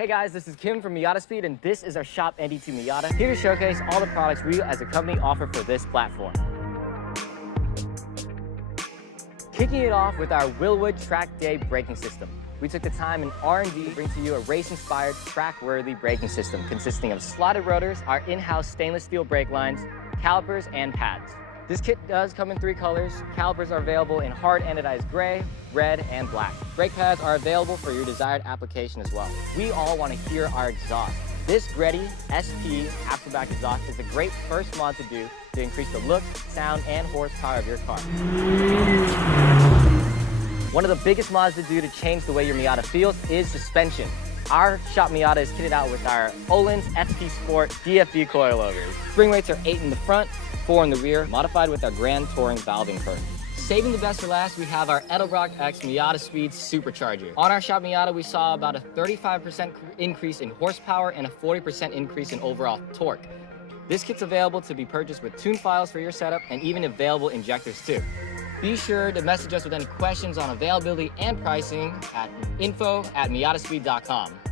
Hey guys, this is Kim from MiataSpeed, and this is our shop ND2 Miata, here to showcase all the products we as a company offer for this platform. Kicking it off with our Wilwood track day braking system. We took the time in R&D to bring to you a race-inspired, track-worthy braking system consisting of slotted rotors, our in-house stainless steel brake lines, calipers, and pads. This kit does come in 3 colors. Calipers are available in hard anodized gray, red, and black. Brake pads are available for your desired application as well. We all want to hear our exhaust. This Grady SP Exhaust exhaust is a great first mod to do to increase the look, sound, and horsepower of your car. One of the biggest mods to do to change the way your Miata feels is suspension. Our shop Miata is kitted out with our Öhlins SP Sport DFB coilovers. Spring weights are 8 in the front, 4 in the rear, modified with our Grand Touring valving curve. Saving the best for last, we have our Edelbrock X MiataSpeed Supercharger. On our shop Miata, we saw about a 35% increase in horsepower and a 40% increase in overall torque. This kit's available to be purchased with tune files for your setup and even available injectors too. Be sure to message us with any questions on availability and pricing at info@miataspeed.com.